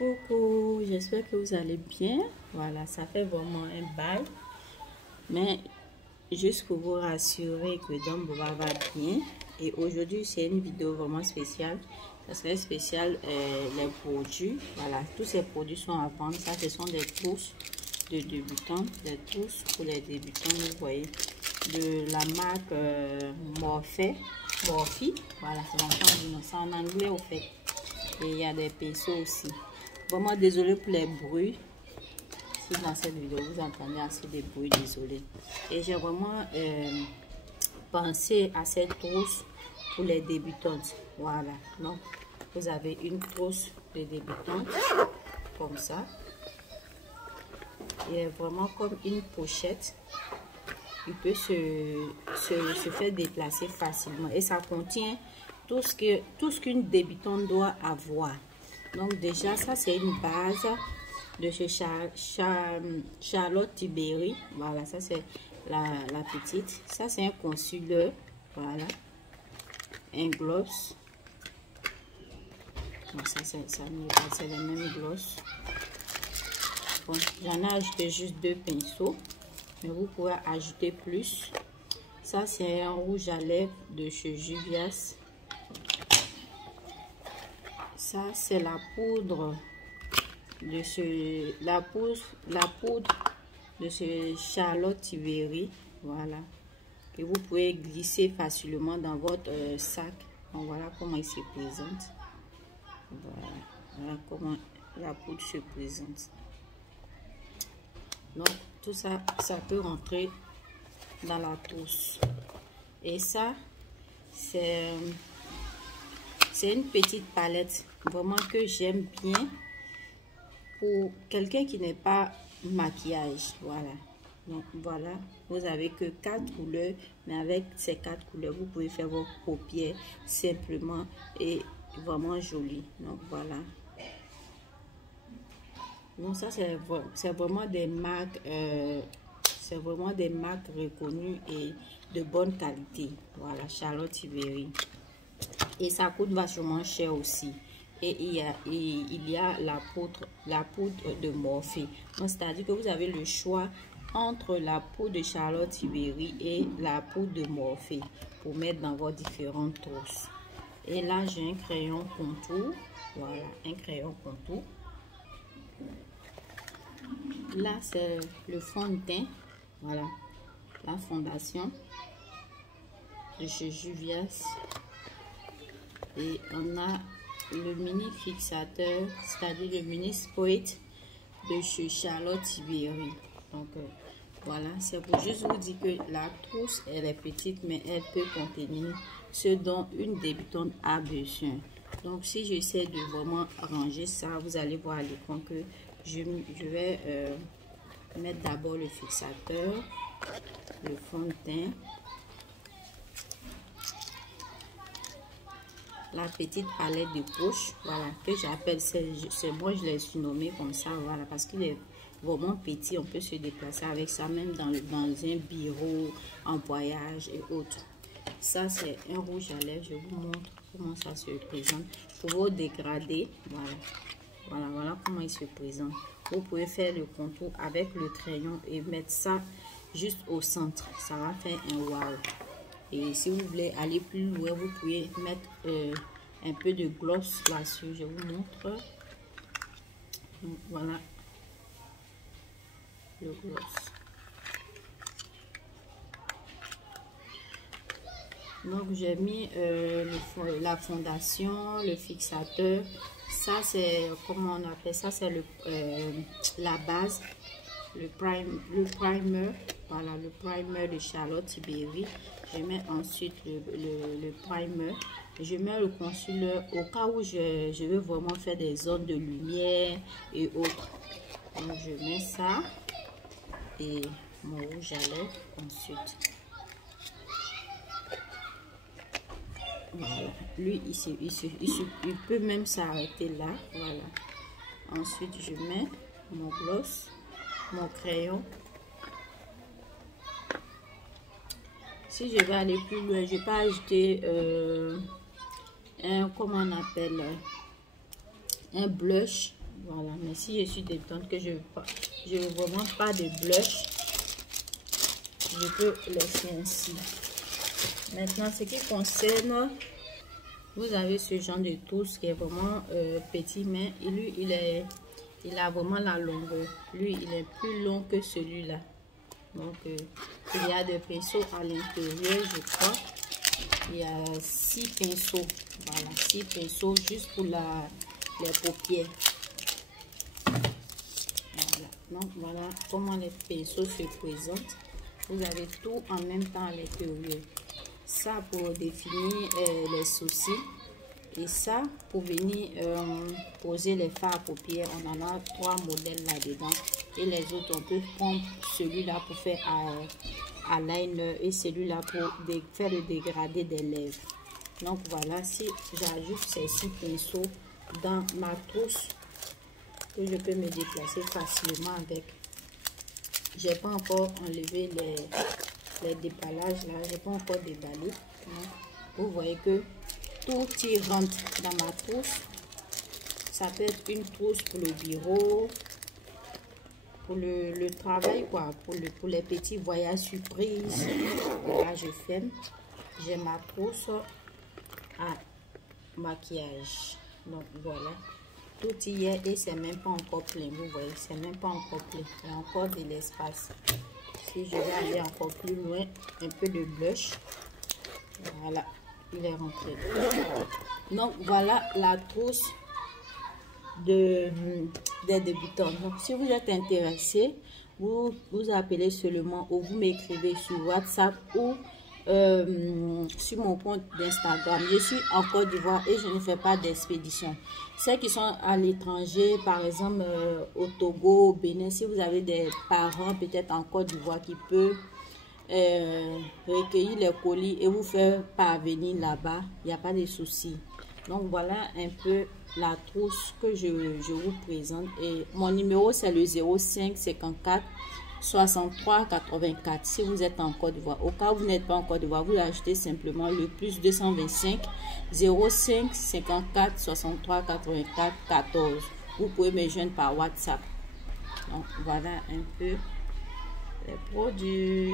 Coucou, j'espère que vous allez bien. Voilà, ça fait vraiment un bail. Mais juste pour vous rassurer que Domboa va bien. Et aujourd'hui, c'est une vidéo vraiment spéciale. Ça serait spécial les produits. Voilà, tous ces produits sont à vendre. Ça, ce sont des trousses de débutants. Des trousses pour les débutants, vous voyez. De la marque Morphe. Voilà, c'est en anglais au fait. Et il y a des pinceaux aussi. Vraiment désolé pour les bruits. Si dans cette vidéo vous entendez assez de bruits, désolé. Et j'ai vraiment pensé à cette trousse pour les débutantes. Voilà. Donc vous avez une trousse de débutantes comme ça. Il est vraiment comme une pochette. Il peut se faire déplacer facilement. Et ça contient tout ce qu'une débutante doit avoir. Donc déjà, ça c'est une base de chez Charlotte Tilbury. Voilà, ça c'est la petite. Ça c'est un concealer. Voilà. Un gloss. Bon, ça c'est le même gloss. Bon, j'en ai ajouté juste 2 pinceaux. Mais vous pouvez ajouter plus. Ça c'est un rouge à lèvres de chez Juvia's. Ça c'est la poudre de ce Charlotte Tilbury. Voilà, que vous pouvez glisser facilement dans votre sac. Donc voilà comment il se présente. Voilà comment la poudre se présente. Donc tout ça, ça peut rentrer dans la trousse. Et ça c'est une petite palette vraiment que j'aime bien pour quelqu'un qui n'est pas maquillage. Voilà, donc voilà, vous avez que 4 couleurs, mais avec ces 4 couleurs vous pouvez faire vos paupières simplement et vraiment joli. Donc voilà, donc ça c'est vraiment des marques reconnues et de bonne qualité. Voilà, Charlotte Tilbury. Et ça coûte vachement cher aussi. Et il y a la poudre de Morphe. Donc c'est-à-dire que vous avez le choix entre la poudre de Charlotte Tilbury et la poudre de Morphe pour mettre dans vos différentes trousses. Et là j'ai un crayon contour. Voilà, un crayon contour. Là c'est le fond de teint. Voilà, la fondation de chez Juvia's. Et on a le mini fixateur, c'est-à-dire le mini spray de chez Charlotte Tilbury. Donc voilà, c'est pour juste vous dire que la trousse elle est petite, mais elle peut contenir ce dont une débutante a besoin. Donc si j'essaie de vraiment ranger ça, vous allez voir à l'écran que je vais mettre d'abord le fixateur, le fond de teint, la petite palette de poche, voilà, que j'appelle, c'est moi je l'ai surnommé comme ça, voilà, parce qu'il est vraiment petit, on peut se déplacer avec ça même dans un bureau, en voyage et autres. Ça c'est un rouge à lèvres, je vous montre comment ça se présente pour vos dégradés. Voilà comment il se présente. Vous pouvez faire le contour avec le crayon et mettre ça juste au centre, ça va faire un wow. Et si vous voulez aller plus loin, vous pouvez mettre un peu de gloss là-dessus. Je vous montre. Donc, voilà le gloss. Donc j'ai mis la fondation, le fixateur. Ça c'est, comment on appelle ça, c'est la base, le primer. Voilà, le primer de Charlotte Tilbury. Je mets ensuite le primer. Je mets le concealer au cas où je veux vraiment faire des zones de lumière et autres. Donc je mets ça et mon rouge à lèvres ensuite. Voilà, lui il peut même s'arrêter là. Voilà, ensuite je mets mon gloss, mon crayon. Si je vais aller plus loin, je peux ajouter comment on appelle, un blush Voilà, mais si je suis détente que je veux vraiment pas de blush, je peux laisser ainsi. Maintenant, ce qui concerne, vous avez ce genre de trousse qui est vraiment petit, mais lui il a vraiment la longueur. Lui il est plus long que celui-là. Donc il y a des pinceaux à l'intérieur, je crois. Il y a 6 pinceaux. Voilà, 6 pinceaux juste pour les paupières. Voilà. Donc voilà comment les pinceaux se présentent. Vous avez tout en même temps à l'intérieur. Ça pour définir les sourcils. Et ça pour venir poser les fards à paupières. On en a 3 modèles là-dedans. Et les autres, on peut prendre celui-là pour faire eyeliner et celui-là pour faire le dégradé des lèvres. Donc voilà, si j'ajoute ces 6 pinceaux dans ma trousse, que je peux me déplacer facilement avec. J'ai pas encore enlevé les déballages là, j'ai pas encore déballé. Vous voyez que tout y rentre dans ma trousse. Ça peut être une trousse pour le bureau, pour le travail, quoi, pour les petits voyages surprises. Là je ferme. J'ai ma trousse à maquillage. Donc voilà, tout y est et c'est même pas encore plein. Vous voyez, c'est même pas encore plein. Il y a encore de l'espace. Si je vais aller encore plus loin, un peu de blush. Voilà, il est rentré. Donc voilà la trousse des débutants. Donc si vous êtes intéressé, vous appelez seulement ou vous m'écrivez sur WhatsApp ou sur mon compte d'Instagram. Je suis en Côte d'Ivoire et je ne fais pas d'expédition. Ceux qui sont à l'étranger, par exemple au Togo, au Bénin, si vous avez des parents peut-être en Côte d'Ivoire qui peuvent recueillir les colis et vous faire parvenir là-bas, il n'y a pas de souci. Donc voilà un peu la trousse que je vous présente. Et mon numéro c'est le 05 54 63 84 si vous êtes en Côte d'Ivoire. Au cas où vous n'êtes pas en Côte d'Ivoire, vous ajoutez simplement le plus 225 05 54 63 84 14. Vous pouvez me joindre par WhatsApp. Donc voilà un peu les produits.